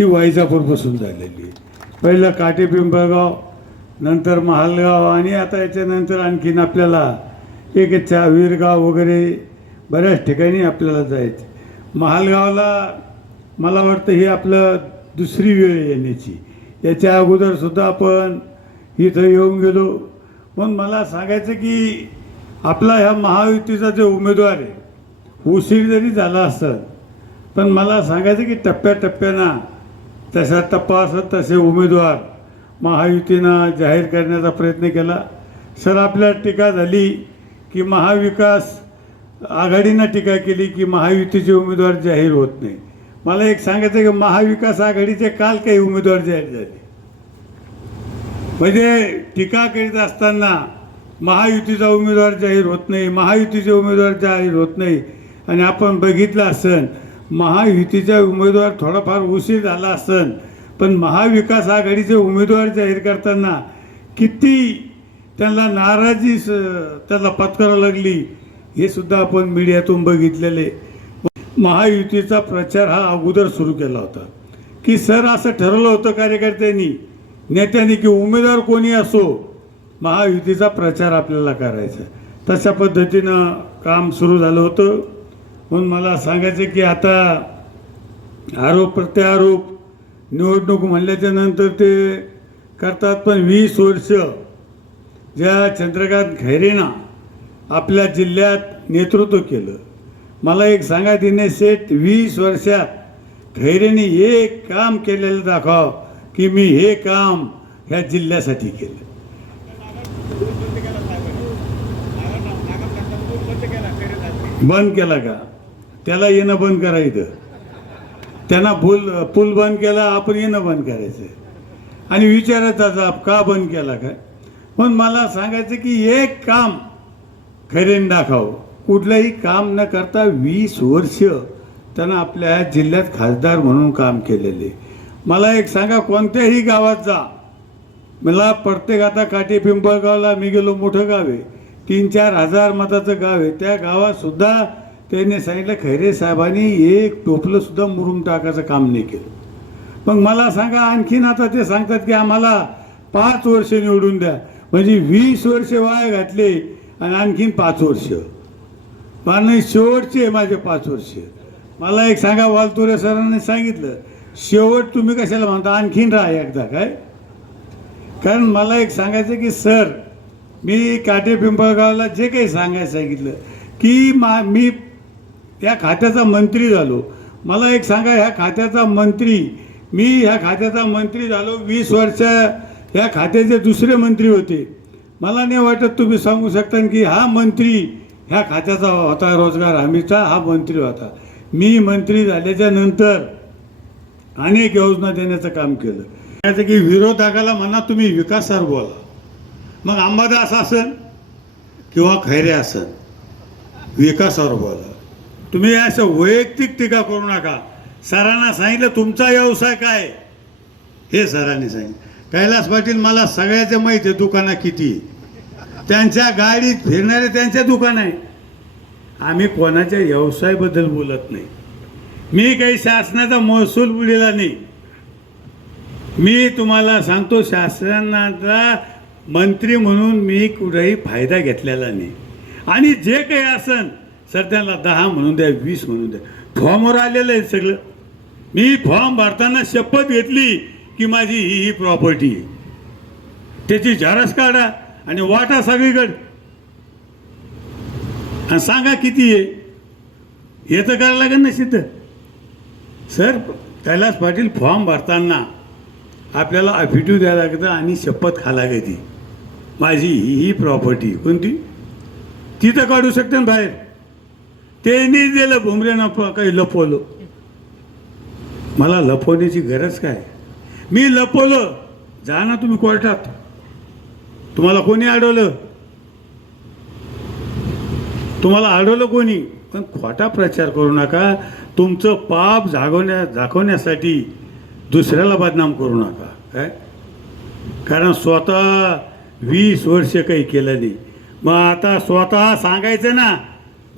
ती वाईजापूरपासून झालेली आहे. पहिलं काटे पिंपळगाव नंतर महालगाव आणि आता याच्यानंतर आणखीन आपल्याला एक चावीरगाव वगैरे बऱ्याच ठिकाणी आपल्याला जायचं. महालगावला मला वाटतं ही आपलं दुसरी वेळ येण्याची. याच्या अगोदरसुद्धा आपण इथं येऊन गेलो. पण मला सांगायचं की आपला ह्या महायुतीचा जो उमेदवार आहे उशीर जरी झाला असत पण मला सांगायचं की टप्प्याटप्प्यानं तसा तपास तसे उमेदवार महायुतीनं जाहीर करण्याचा प्रयत्न केला. सर आपल्या टीका झाली की महाविकास आघाडीनं टीका केली की महायुतीचे उमेदवार जाहीर होत नाही. मला एक सांगायचं की महाविकास आघाडीचे काल काही उमेदवार जाहीर झाले. म्हणजे टीका करीत असताना महायुतीचा उमेदवार जाहीर होत नाही महायुतीचे उमेदवार जाहीर होत नाही. आणि आपण बघितलं असेल महायुतीचा उमेदवार थोडाफार उशीर झाला असन पण महाविकास आघाडीचे उमेदवार जाहीर करताना किती त्यांना नाराजी स- त्याला पत्करावं लागली हे सुद्धा आपण मीडियातून बघितलेले. महायुतीचा प्रचार हा अगोदर सुरू केला होता. की सर असं ठरवलं होतं कार्यकर्त्यांनी नेत्यांनी की उमेदवार कोणी असो महायुतीचा प्रचार आपल्याला करायचा. तशा पद्धतीनं काम सुरू झालं होतं. म्हणून मला सांगायचं की आता आरोप प्रत्यारोप निवडणूक म्हणल्याच्या नंतर ते करतात पण वीस वर्ष ज्या चंद्रकांत खैरेनं आपल्या जिल्ह्यात नेतृत्व केलं. मला एक सांगा तिने शेठ वीस वर्षात खैरेने एक काम केलेलं दाखव की मी हे काम ह्या जिल्ह्यासाठी केलं. बंद केला का? त्याला येणं बंद करायचं त्यांना पूल पूल बंद केला आपण येणं बंद करायचं. आणि विचारायचा जाप का बंद केला काय? पण मला सांगायचं की एक काम खरेन दाखव कुठलंही काम न करता वीस वर्ष त्यानं आपल्या जिल्ह्यात खासदार म्हणून काम केलेले. मला एक सांगा कोणत्याही गावात जा. मला प्रत्येक आता काटे पिंपळगावला मी गेलो मोठं गाव आहे. तीन चार हजार मताचं गाव आहे. त्या गावातसुद्धा त्यांनी सांगितलं खैरे साहेबांनी एक टोपलं सुद्धा मुरुम टाकायचं काम नाही केलं. मग मला सांगा आणखीन आता ते सांगतात की आम्हाला पाच वर्ष निवडून द्या. म्हणजे वीस वर्ष वाया घातले आणि आणखीन पाच वर्ष. पण शेवटचे माझे पाच वर्ष. मला एक सांगा वालतुरे सरांनी सांगितलं शेवट तुम्ही कशाला म्हणता? आणखीन राहा एकदा काय? कारण मला एक सांगायचं की सर मी काटे पिंपळगावला जे काही सांगायला सांगितलं की मा मी त्या खात्याचा मंत्री झालो. मला एक सांगा ह्या खात्याचा मंत्री मी ह्या खात्याचा मंत्री झालो वीस वर्ष ह्या खात्याचे दुसरे मंत्री होते. मला नाही वाटत तुम्ही सांगू शकता की हा मंत्री ह्या खात्याचा होता रोजगार हमीचा हा मंत्री होता. मी मंत्री झाल्याच्यानंतर अनेक योजना देण्याचं काम केलं. त्याचं की विरोधकाला म्हणा तुम्ही विकासावर बोला. मग अंबादास असन किंवा खैरे असन विकासावर बोला. तुम्ही असं वैयक्तिक टीका करू नका. सरांना सांगितलं तुमचा व्यवसाय काय? हे सरांनी सांगितलं. कैलास पाटील मला सगळ्याचं माहिती आहे दुकानं किती त्यांच्या गाडीत फिरणारे त्यांच्या दुकान आहे. आम्ही कोणाच्या व्यवसायाबद्दल बोलत नाही. मी काही शासनाचा महसूल बुडलेला नाही. मी तुम्हाला सांगतो शासनाचा मंत्री म्हणून मी कुठेही फायदा घेतलेला नाही. आणि जे काही असन सर त्यांना दहा म्हणून द्या वीस म्हणून द्या. फॉर्मवर आलेलं आहे सगळं. मी फॉर्म भरताना शपथ घेतली की माझी ही ही प्रॉपर्टी आहे. त्याची झरस काढा आणि वाटा सगळीकडे. आणि सांगा किती आहे? हे तर करायला लागेल ना सिद्ध. सर कैलास पाटील फॉर्म भरताना आपल्याला अफिट्यू द्यायला लागतं आणि शपथ खायला लागायची माझी ही ही प्रॉपर्टी कोणती? ती तर काढू शकते ना बाहेर. त्यांनी दिलं भुमरेनं प- काही लपवलं. मला लपवण्याची गरज काय? मी लपवलं जा ना तुम्ही कोर्टात. तुम्हाला कोणी अडवलं तुम्हाला अडवलं कोणी? पण खोटा प्रचार करू नका. तुमचं पाप जागवण्या दाखवण्यासाठी दुसऱ्याला बदनाम करू नका. काय? कारण स्वतः वीस वर्ष काही केलं नाही. मग आता स्वतः सांगायचं ना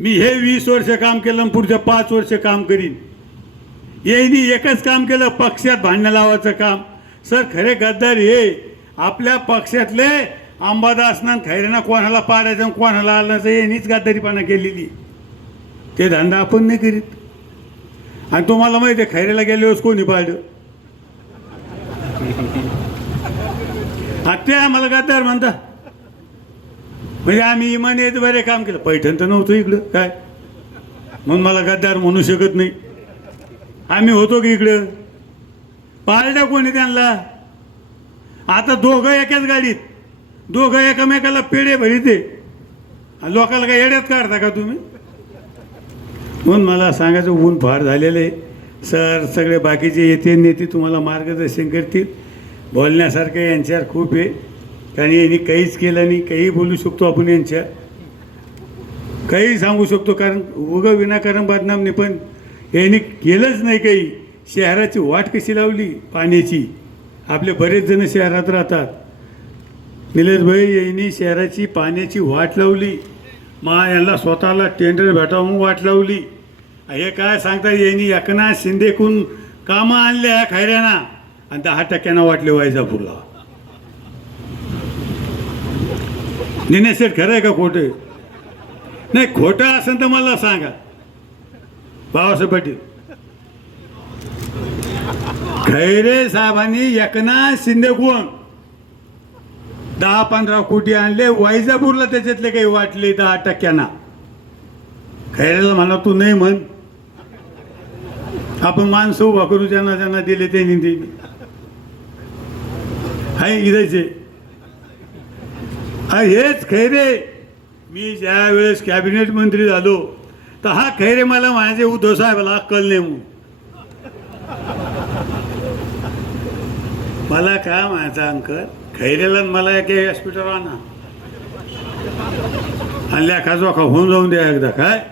मी हे वीस वर्ष काम केलं आणि पुढच्या पाच वर्ष काम करीन. येईनी एकच काम केलं पक्षात भांडणं लावायचं काम. सर खरे गद्दार हे. आपल्या पक्षातले अंबादासनं खैरेना कोणाला पाडायचं कोणाला आणायचं यांनीच गद्दारीपणा केलेली. ते धंदा आपण नाही करीत. आणि तुम्हाला माहिती आहे खैरेला गेल्या वेळेस कोणी पाडलं? हा ते आम्हाला गद्दार म्हणता. म्हणजे आम्ही इमान येत बरे काम केलं. पैठण तर नव्हतं इकडं काय? म्हणून मला गद्दार म्हणू शकत नाही. आम्ही होतो की इकडं? पाळल्या कोणी त्यांना? आता दोघं एकाच गाडीत. दोघं एकमेकाला पेढे भरिते. लोकाला काय येड्यात काढता का तुम्ही? म्हणून मला सांगायचं ऊन फार झालेलं आहे. सर सगळे बाकीचे येते नेते तुम्हाला मार्गदर्शन करतील. बोलण्यासारखं यांच्यावर खूप आहे. कारण यांनी काहीच केलं नाही काही बोलू शकतो आपण यांच्या. काही सांगू शकतो कारण उगं विनाकारण बदनाम नाही पण यांनी केलंच नाही काही. शहराची वाट कशी लावली? पाण्याची. आपले बरेच जण शहरात राहतात. निलेश भाई यांनी शहराची पाण्याची वाट लावली. मा यांना स्वतःला टेंडर भेटावून वाट लावली. हे काय सांगतात यांनी? एकनाथ शिंदेकून कामं आणले ह्या खैऱ्यांना. आणि दहा टक्क्यांना वाटले वायजापूरला निनेश शेठ खरं आहे का खोटं? आहे? नाही खोटं असेल तर मला सांगा. बाबासाहेब पाटील. खैरे साहेबांनी एकनाथ शिंदे कोण दहा पंधरा कोटी आणले वायजापूरला त्याच्यातले काही वाटले दहा टक्क्यांना. खैरेला म्हणा तू नाही म्हण. आपण माणसं उभा करू ज्यांना ज्यांना दिले त्यांनी ते हाय इथेचे हा हेच खैरे. मी ज्या वेळेस कॅबिनेट मंत्री झालो तर हा खैरे मला माझे उद्धव साहेबाला अक्कल नाही म्हणून. मला काय माझा अंकल खैरेला मला एक हॉस्पिटल आणा. आणि लेखा होऊन जाऊन द्या एकदा काय?